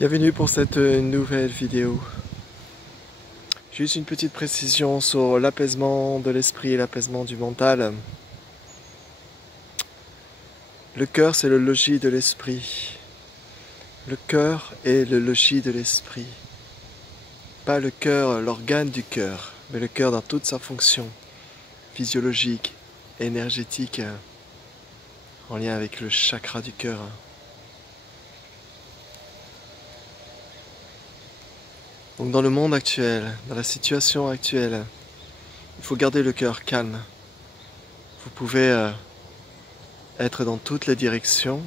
Bienvenue pour cette nouvelle vidéo. Juste une petite précision sur l'apaisement de l'esprit et l'apaisement du mental. Le cœur, c'est le logis de l'esprit. Le cœur est le logis de l'esprit. Pas le cœur, l'organe du cœur, mais le cœur dans toute sa fonction physiologique, énergétique, en lien avec le chakra du cœur. Donc dans le monde actuel, dans la situation actuelle, il faut garder le cœur calme. Vous pouvez être dans toutes les directions,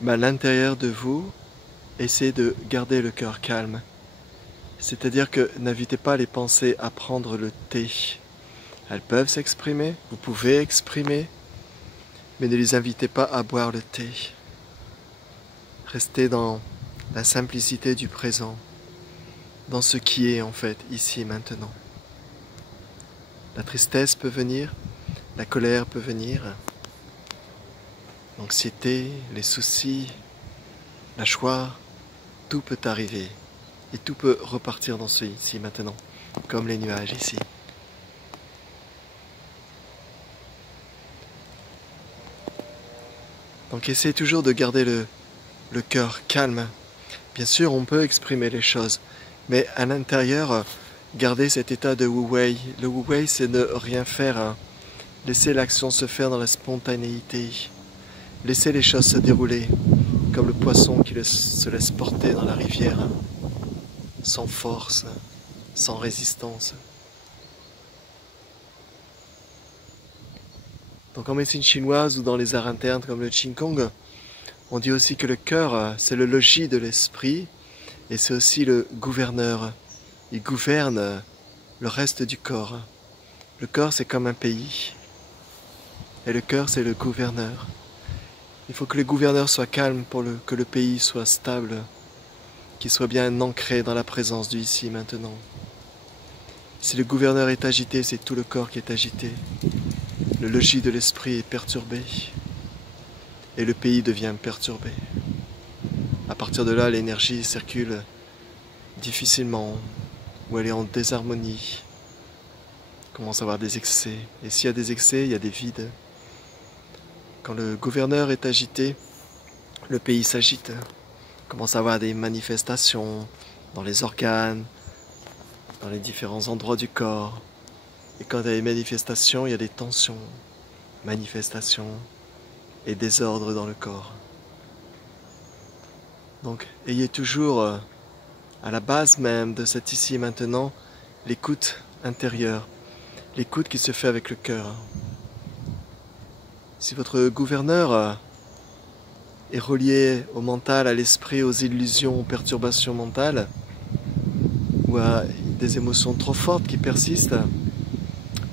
mais à l'intérieur de vous, essayez de garder le cœur calme. C'est-à-dire que n'invitez pas les pensées à prendre le thé. Elles peuvent s'exprimer, vous pouvez exprimer, mais ne les invitez pas à boire le thé. Restez dans la simplicité du présent, dans ce qui est en fait, ici et maintenant. La tristesse peut venir, la colère peut venir, l'anxiété, les soucis, la joie, tout peut arriver et tout peut repartir dans ce ici maintenant, comme les nuages ici. Donc essayez toujours de garder le cœur calme. Bien sûr, on peut exprimer les choses, mais à l'intérieur, gardez cet état de wu-wei. Le wu-wei, c'est ne rien faire. Laissez l'action se faire dans la spontanéité. Laissez les choses se dérouler, comme le poisson qui se laisse porter dans la rivière, sans force, sans résistance. Donc en médecine chinoise ou dans les arts internes comme le Qigong, on dit aussi que le cœur, c'est le logis de l'esprit et c'est aussi le gouverneur. Il gouverne le reste du corps. Le corps, c'est comme un pays et le cœur, c'est le gouverneur. Il faut que le gouverneur soit calme pour que le pays soit stable, qu'il soit bien ancré dans la présence du ici et maintenant. Si le gouverneur est agité, c'est tout le corps qui est agité. Le logis de l'esprit est perturbé et le pays devient perturbé. À partir de là, l'énergie circule difficilement ou elle est en désharmonie. On commence à avoir des excès. Et s'il y a des excès, il y a des vides. Quand le gouverneur est agité, le pays s'agite. On commence à avoir des manifestations dans les organes, dans les différents endroits du corps. Et quand il y a des manifestations, il y a des tensions, manifestations et désordre dans le corps. Donc, ayez toujours à la base même de cet ici et maintenant l'écoute intérieure, l'écoute qui se fait avec le cœur. Si votre gouverneur est relié au mental, à l'esprit, aux illusions, aux perturbations mentales, ou à des émotions trop fortes qui persistent,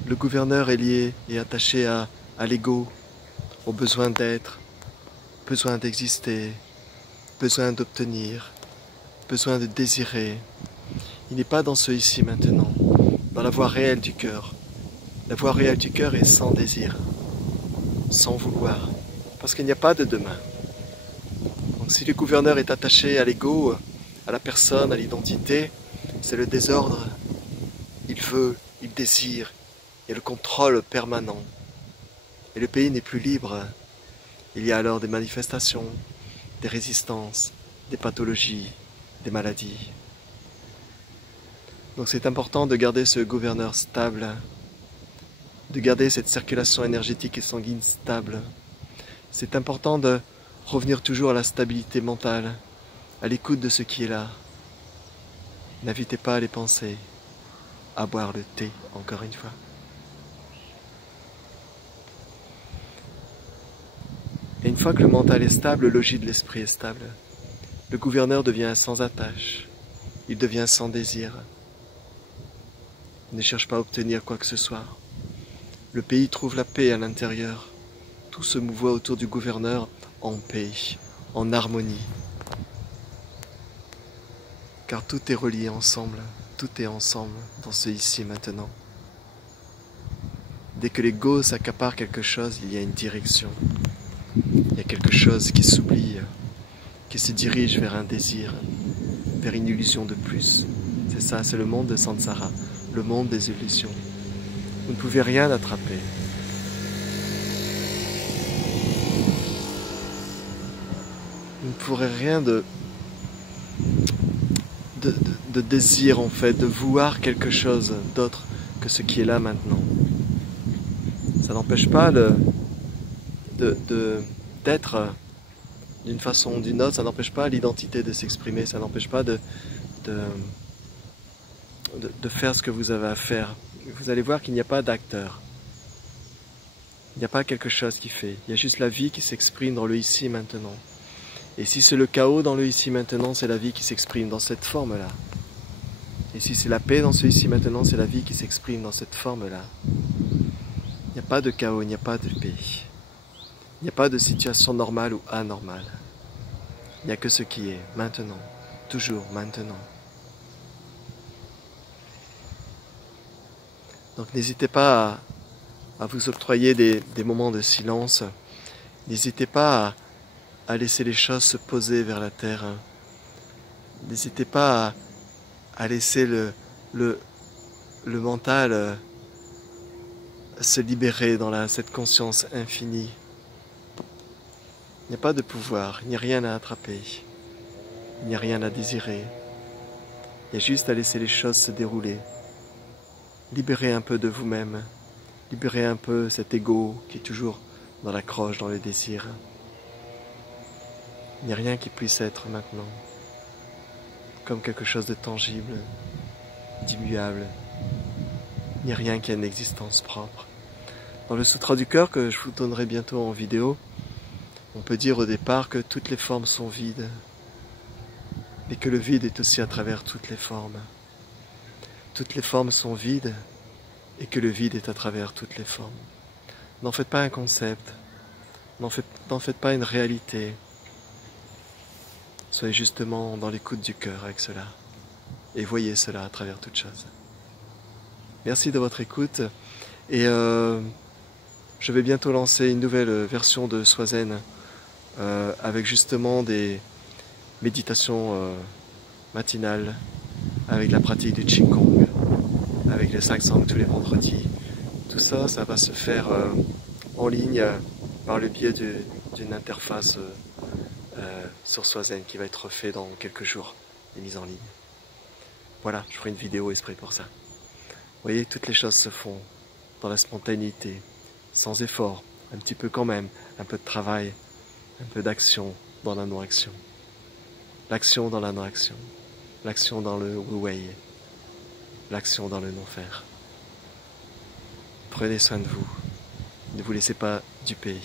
le gouverneur est lié et attaché à l'ego, au besoin d'être, besoin d'exister, besoin d'obtenir, besoin de désirer. Il n'est pas dans ce ici maintenant, dans la voie réelle du cœur. La voie réelle du cœur est sans désir, sans vouloir, parce qu'il n'y a pas de demain. Donc si le gouverneur est attaché à l'ego, à la personne, à l'identité, c'est le désordre. Il veut, il désire, il y a le contrôle permanent. Et le pays n'est plus libre. Il y a alors des manifestations, des résistances, des pathologies, des maladies. Donc c'est important de garder ce gouverneur stable, de garder cette circulation énergétique et sanguine stable. C'est important de revenir toujours à la stabilité mentale, à l'écoute de ce qui est là. N'invitez pas les pensées à boire le thé, encore une fois. Et une fois que le mental est stable, le logis de l'esprit est stable. Le gouverneur devient sans attache, il devient sans désir. Il ne cherche pas à obtenir quoi que ce soit. Le pays trouve la paix à l'intérieur. Tout se mouvoit autour du gouverneur en paix, en harmonie. Car tout est relié ensemble, tout est ensemble dans ce ici et maintenant. Dès que l'ego s'accapare quelque chose, il y a une direction. Il y a quelque chose qui s'oublie. qui se dirige vers un désir, vers une illusion de plus. C'est ça, c'est le monde de Samsara, le monde des illusions. Vous ne pouvez rien attraper. Vous ne pourrez rien de désir en fait, de vouloir quelque chose d'autre que ce qui est là maintenant. Ça n'empêche pas d'être d'une façon ou d'une autre, ça n'empêche pas l'identité de s'exprimer, ça n'empêche pas de faire ce que vous avez à faire. Vous allez voir qu'il n'y a pas d'acteur. Il n'y a pas quelque chose qui fait. Il y a juste la vie qui s'exprime dans le ici et maintenant. Et si c'est le chaos dans le ici et maintenant, c'est la vie qui s'exprime dans cette forme-là. Et si c'est la paix dans ce ici et maintenant, c'est la vie qui s'exprime dans cette forme-là. Il n'y a pas de chaos, il n'y a pas de paix. Il n'y a pas de situation normale ou anormale. Il n'y a que ce qui est, maintenant, toujours maintenant. Donc n'hésitez pas à vous octroyer des moments de silence. N'hésitez pas à laisser les choses se poser vers la terre. N'hésitez pas à laisser le mental se libérer dans cette conscience infinie. Il n'y a pas de pouvoir, il n'y a rien à attraper, il n'y a rien à désirer. Il y a juste à laisser les choses se dérouler. Libérez un peu de vous-même, libérez un peu cet ego qui est toujours dans la croche, dans le désir. Il n'y a rien qui puisse être maintenant comme quelque chose de tangible, d'immuable. Il n'y a rien qui a une existence propre. Dans le Sutra du cœur que je vous donnerai bientôt en vidéo, on peut dire au départ que toutes les formes sont vides, mais que le vide est aussi à travers toutes les formes. Toutes les formes sont vides et que le vide est à travers toutes les formes. N'en faites pas un concept, n'en faites pas une réalité. Soyez justement dans l'écoute du cœur avec cela et voyez cela à travers toutes choses. Merci de votre écoute et je vais bientôt lancer une nouvelle version de Swazen avec justement des méditations matinales, avec la pratique du Qigong, avec les satsang tous les vendredis. Tout ça, ça va se faire en ligne par le biais d'une interface sur Swazen qui va être fait dans quelques jours et mise en ligne. Voilà, je ferai une vidéo exprès pour ça. Vous voyez, toutes les choses se font dans la spontanéité, sans effort, un petit peu quand même, un peu de travail, un peu d'action dans la non-action. L'action dans la non-action, l'action dans le wu-wei, l'action dans le non-faire. Prenez soin de vous, ne vous laissez pas duper.